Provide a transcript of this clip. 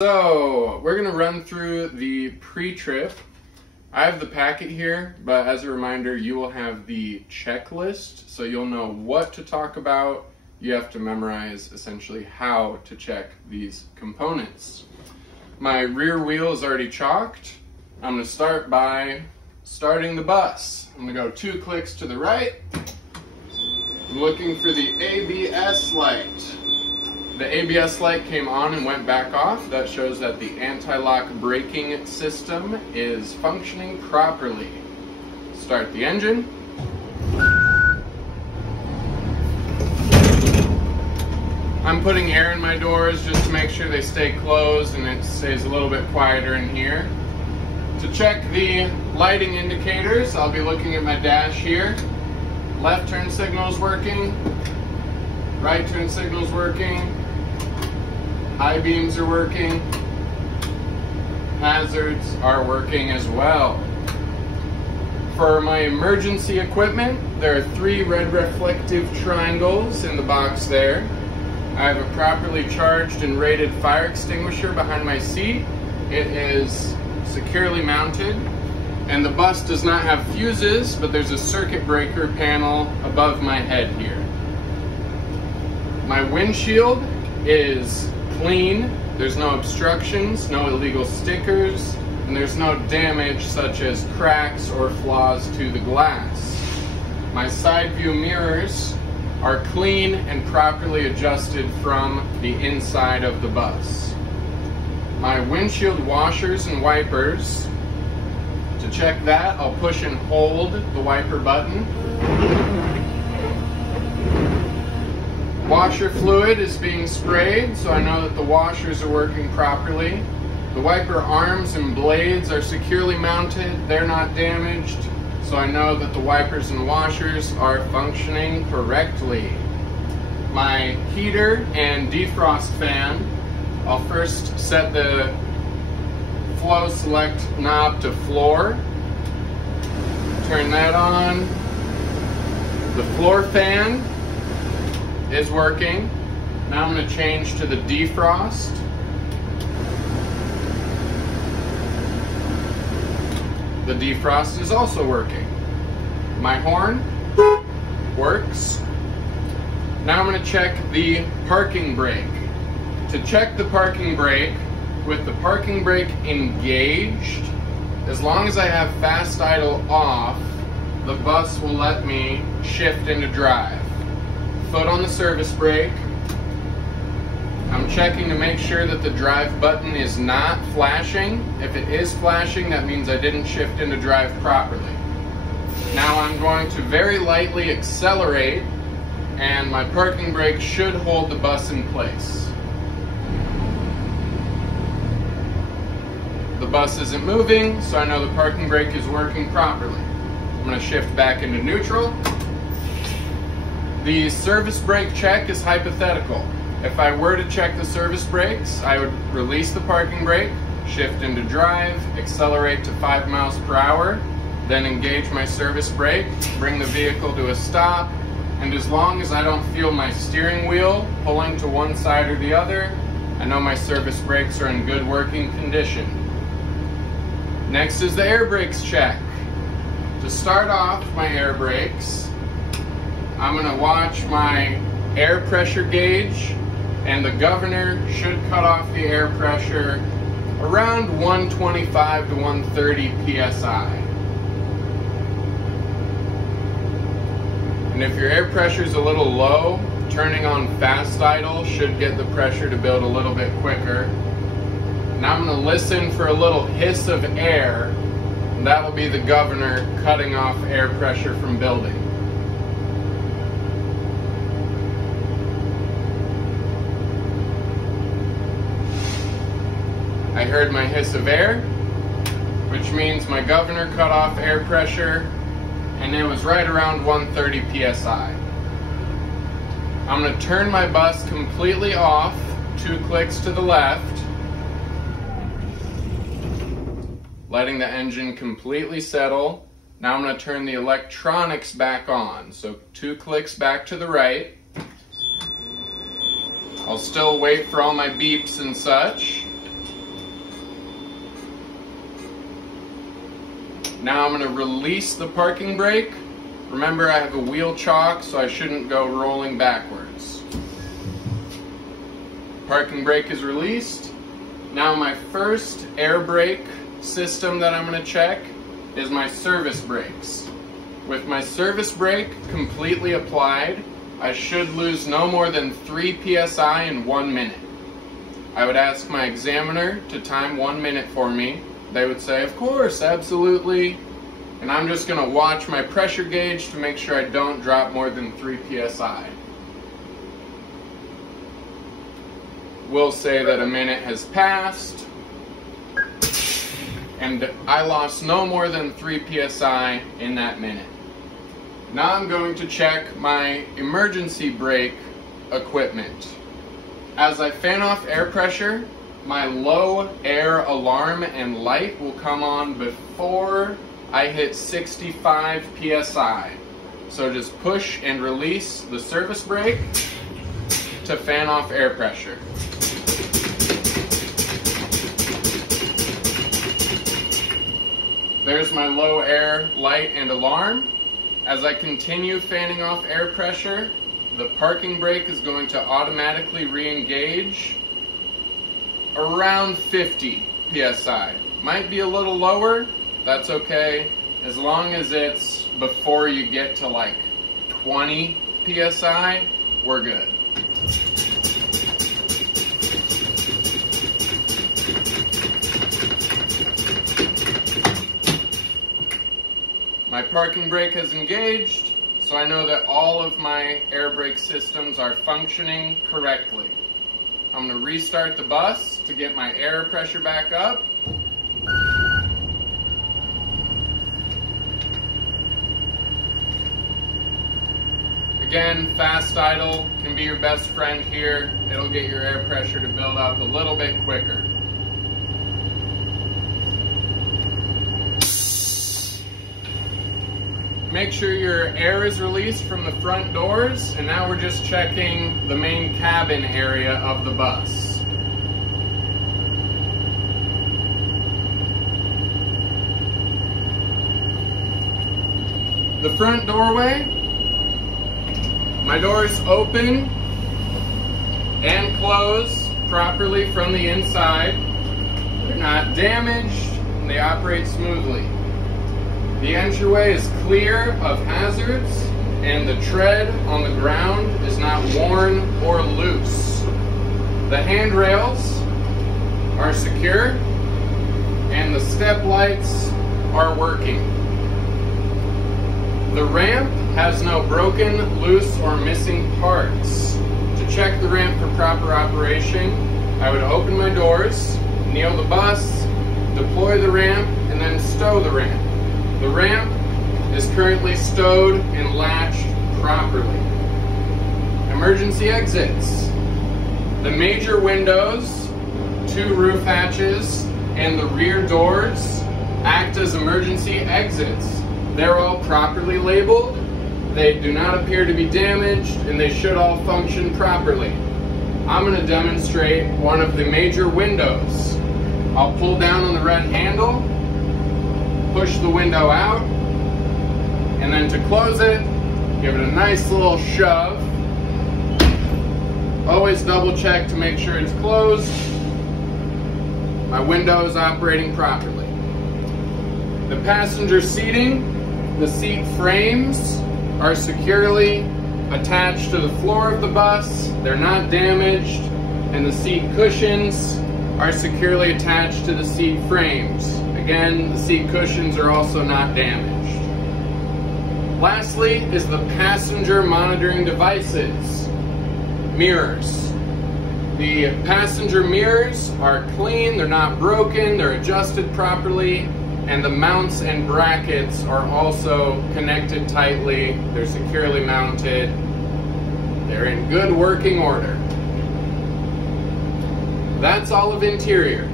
So we're going to run through the pre-trip. I have the packet here, but as a reminder, you will have the checklist, so you'll know what to talk about. You have to memorize essentially how to check these components. My rear wheel is already chalked. I'm going to start by starting the bus. I'm going to go 2 clicks to the right. I'm looking for the ABS light. The ABS light came on and went back off. That shows that the anti-lock braking system is functioning properly. Start the engine. I'm putting air in my doors just to make sure they stay closed and it stays a little bit quieter in here. To check the lighting indicators, I'll be looking at my dash here. Left turn signal is working. Right turn signal is working. High beams are working. Hazards are working as well. For my emergency equipment, there are 3 red reflective triangles in the box there. I have a properly charged and rated fire extinguisher behind my seat. It is securely mounted, and the bus does not have fuses, but there's a circuit breaker panel above my head here. My windshield is clean. There's no obstructions, no illegal stickers, and there's no damage such as cracks or flaws to the glass. My side view mirrors are clean and properly adjusted from the inside of the bus. My windshield washers and wipers, to check that, I'll push and hold the wiper button. Washer fluid is being sprayed, so I know that the washers are working properly. The wiper arms and blades are securely mounted, they're not damaged, so I know that the wipers and washers are functioning correctly. My heater and defrost fan, I'll first set the flow select knob to floor. Turn that on. The floor fan is working. Now I'm going to change to the defrost. The defrost is also working. My horn works. Now I'm going to check the parking brake. To check the parking brake, with the parking brake engaged, as long as I have fast idle off, the bus will let me shift into drive. Foot on the service brake. I'm checking to make sure that the drive button is not flashing. If it is flashing, that means I didn't shift into drive properly. Now I'm going to very lightly accelerate, and my parking brake should hold the bus in place. The bus isn't moving, so I know the parking brake is working properly. I'm going to shift back into neutral. The service brake check is hypothetical. If I were to check the service brakes, I would release the parking brake, shift into drive, accelerate to 5 miles per hour, then engage my service brake, bring the vehicle to a stop, and as long as I don't feel my steering wheel pulling to one side or the other, I know my service brakes are in good working condition. Next is the air brakes check. To start off my air brakes, I'm going to watch my air pressure gauge, and the governor should cut off the air pressure around 125 to 130 psi. And if your air pressure is a little low, turning on fast idle should get the pressure to build a little bit quicker. Now I'm going to listen for a little hiss of air, and that will be the governor cutting off air pressure from building. I heard my hiss of air, which means my governor cut off air pressure, and it was right around 130 psi. I'm going to turn my bus completely off, 2 clicks to the left, letting the engine completely settle. Now I'm going to turn the electronics back on, so 2 clicks back to the right. I'll still wait for all my beeps and such. Now I'm going to release the parking brake. Remember, I have a wheel chock, so I shouldn't go rolling backwards. Parking brake is released. Now my first air brake system that I'm going to check is my service brakes. With my service brake completely applied, I should lose no more than 3 psi in 1 minute. I would ask my examiner to time 1 minute for me. They would say, of course, absolutely. And I'm just going to watch my pressure gauge to make sure I don't drop more than 3 psi. We'll say that a minute has passed, and I lost no more than 3 psi in that minute. Now I'm going to check my emergency brake equipment. As I fan off air pressure, my low air alarm and light will come on before I hit 65 psi. So just push and release the service brake to fan off air pressure. There's my low air light and alarm. As I continue fanning off air pressure, the parking brake is going to automatically re-engage around 50 psi. Might be a little lower, that's okay, as long as it's before you get to like 20 psi, we're good. My parking brake has engaged, so I know that all of my air brake systems are functioning correctly. I'm going to restart the bus to get my air pressure back up. Again, fast idle can be your best friend here. It'll get your air pressure to build up a little bit quicker. Make sure your air is released from the front doors, and now we're just checking the main cabin area of the bus. The front doorway, my doors open and close properly from the inside. They're not damaged, and they operate smoothly. The entryway is clear of hazards, and the tread on the ground is not worn or loose. The handrails are secure, and the step lights are working. The ramp has no broken, loose, or missing parts. To check the ramp for proper operation, I would open my doors, kneel the bus, deploy the ramp, and then stow the ramp. The ramp is currently stowed and latched properly. Emergency exits. The major windows, 2 roof hatches, and the rear doors act as emergency exits. They're all properly labeled. They do not appear to be damaged, and they should all function properly. I'm going to demonstrate one of the major windows. I'll pull down on the red handle, push the window out, and then to close it, give it a nice little shove. Always double check to make sure it's closed. My window is operating properly. The passenger seating, the seat frames are securely attached to the floor of the bus. They're not damaged, and the seat cushions are securely attached to the seat frames. Again, the seat cushions are also not damaged. Lastly is the passenger monitoring devices. Mirrors. The passenger mirrors are clean, they're not broken, they're adjusted properly, and the mounts and brackets are also connected tightly, they're securely mounted, they're in good working order. That's all of interior.